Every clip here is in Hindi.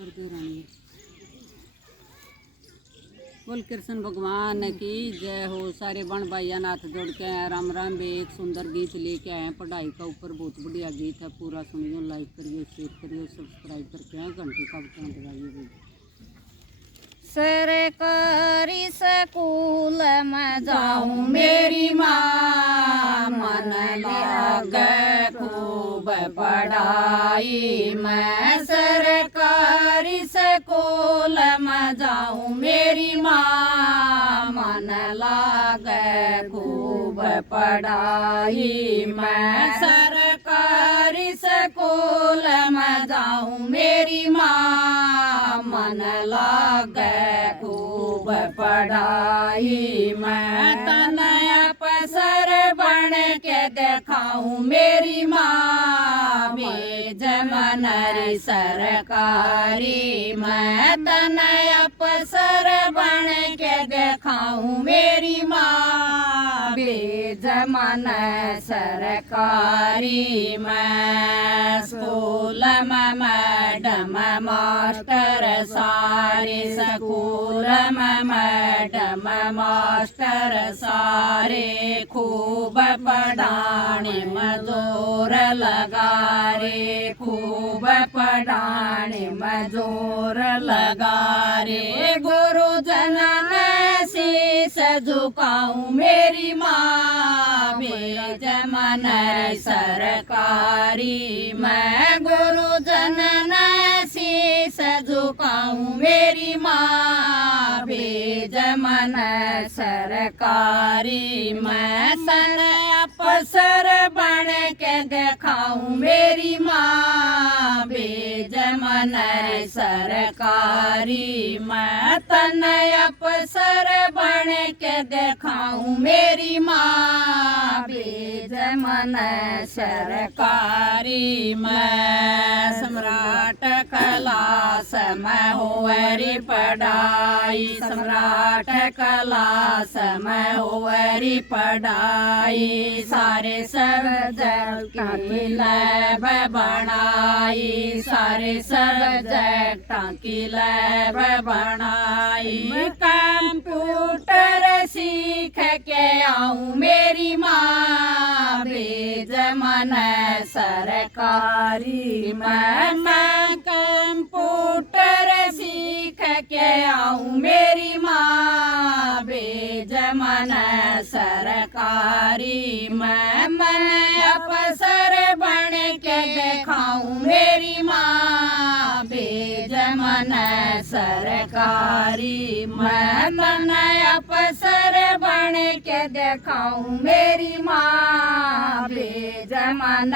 कर दे रानी। बोल कृष्ण भगवान की जय हो। सारे बण भाइया नाथ जोड़ के आए राम राम भी एक सुंदर गीत लेके आए। पढ़ाई का ऊपर बहुत बढ़िया गीत है, पूरा सुनियो, लाइक करियो, शेयर करियो, सब्सक्राइब करके आए, घंटी का बटन दबाइए। सरकारी स्कूल में जाऊं मेरी माँ, मन लागे खूब पढ़ाई में। सरकारी स्कूल में जाऊं मेरी माँ, मन लागे खूब पढ़ाई में। सरकारी स्कूल में जाऊं मेरी माँ, मन लागे खूब पढ़ाई में। तनया पसर बन के दिखाऊं मेरी माँ, भेज मनरी सरकारी में। तनया पसर बन के दिखाऊं मेरी माँ, भेज मन सरकारी में। स्कूल में मैडम मास्टर सारे, स्कूल में मैडम मास्टर सारे, खूब पढ़ाने में जोर लगा रे, खूब पढ़ाने में जोर लगा रे। गुरुजन ने शीश झुकाऊं मेरी माँ, भेज मन सरकारी में। गुरुजन ने शीश झुकाऊं मेरी माँ, भेज मन सरकारी में। सन अफसर बन के दिखाऊं मेरी माँ, भेज मन सरकारी में। तन अफसर बन के दिखाऊं मेरी माँ, भेज मन सरकारी में। सम्राट क्लास में होवरी पढ़ाई, सम्राट क्लास में होवरी पढ़ाई। सारे सब्जेक्ट की लैब बनाई, सारे सब्जेक्ट की लैब बनाई। कंप्यूटर सीख के आऊं मेरी माँ, भेज मन सरकारी में। मैं कंप्यूटर सीख के आऊं मेरी माँ, भेज मन सरकारी में। मैं अफसर बन के दिखाऊं मेरी माँ, भेज मन सरकारी में। मैं अफसर बन के दिखाऊं मेरी माँ, भेज मन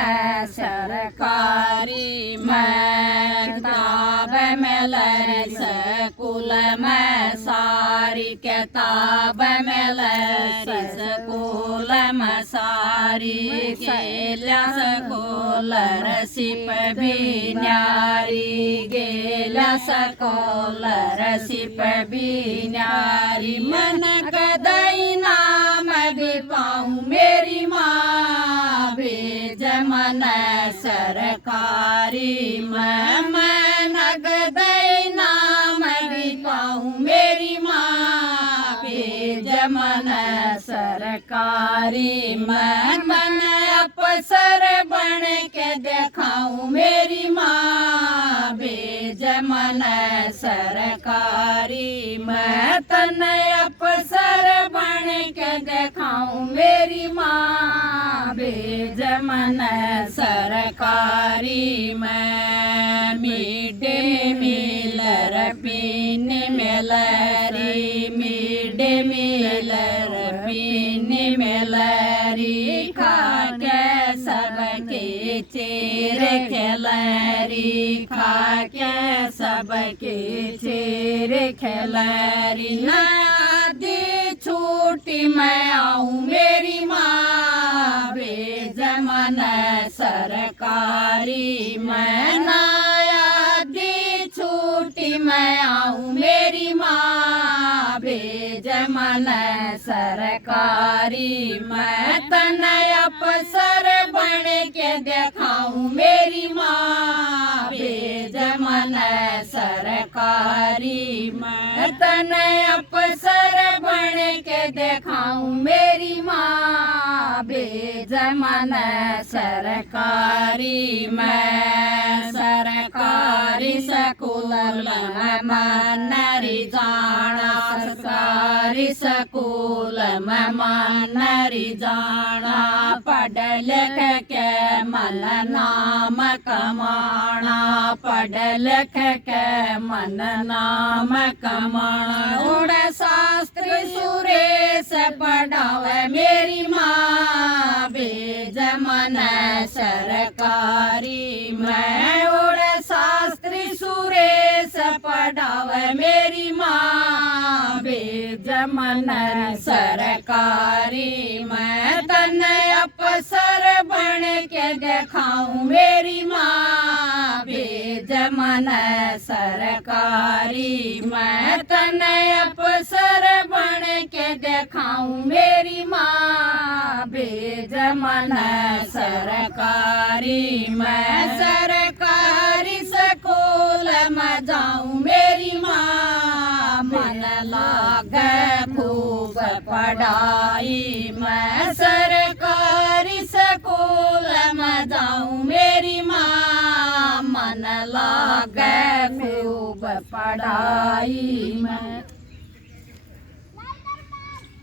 सरकारी में। किताब में लरी स्कूल में सारी, किताब में लरी स्कूल में सारी। गेल्या स्कूल रसिप भी न्यारी, गेल्या स्कूल रसिप भी न्यारी। मन कदई नाम भी पाऊं मेरी माँ, भेज मन सरकारी में। मैं नगदई नाम भी पाऊं मेरी माँ, भेज मन सरकारी में। मन अफसर बन के दिखाऊं मेरी माँ, भेज मन सरकारी में। तन अफसर बन के दिखाऊं मेरी माँ, भेज मन सरकारी में। मिड डे मील पीन मिलरी, मिड डे मील पीन मिलरी। खा के सबके चेर खिलरी, खा के सबके चेर खिलरी। नदी छूटी मैं आऊं मेरी माँ, भेज मन सरकारी में। नदी छूटी मैं आऊं मेरी माँ, भेज मन सरकारी में। तन अफसर बन के दिखाऊं मेरी माँ, भेज मन सर सरकारी मैं तने अफसर बन के दिखाऊं मेरी माँ भेज मन सरकारी मैं सरकारी स्कूल में मनरी जाना सरकारी स्कूल में मनरी जाना पढ़ लिख के मन नाम कमाना पढ़ लिख के मन नाम कमाना उड़े शास्त्री सुरेश पढ़ावे मेरी माँ भेज मन सरकारी मैं उड़े शास्त्री सुरेश पढ़ावे मेरी माँ भेज मन सरकारी मैं तने अफसर बन के दिखाऊं मेरी माँ भेज मन सरकारी मैं तने अफसर बन के दिखाऊं मेरी माँ भेज मन सरकारी मैं सरकारी स्कूल में जाऊं मेरी माँ मन लागे खूब पढ़ाई मैं सरकारी स्कूल में जाऊं मेरी माँ मन लागे खूब पढ़ाई में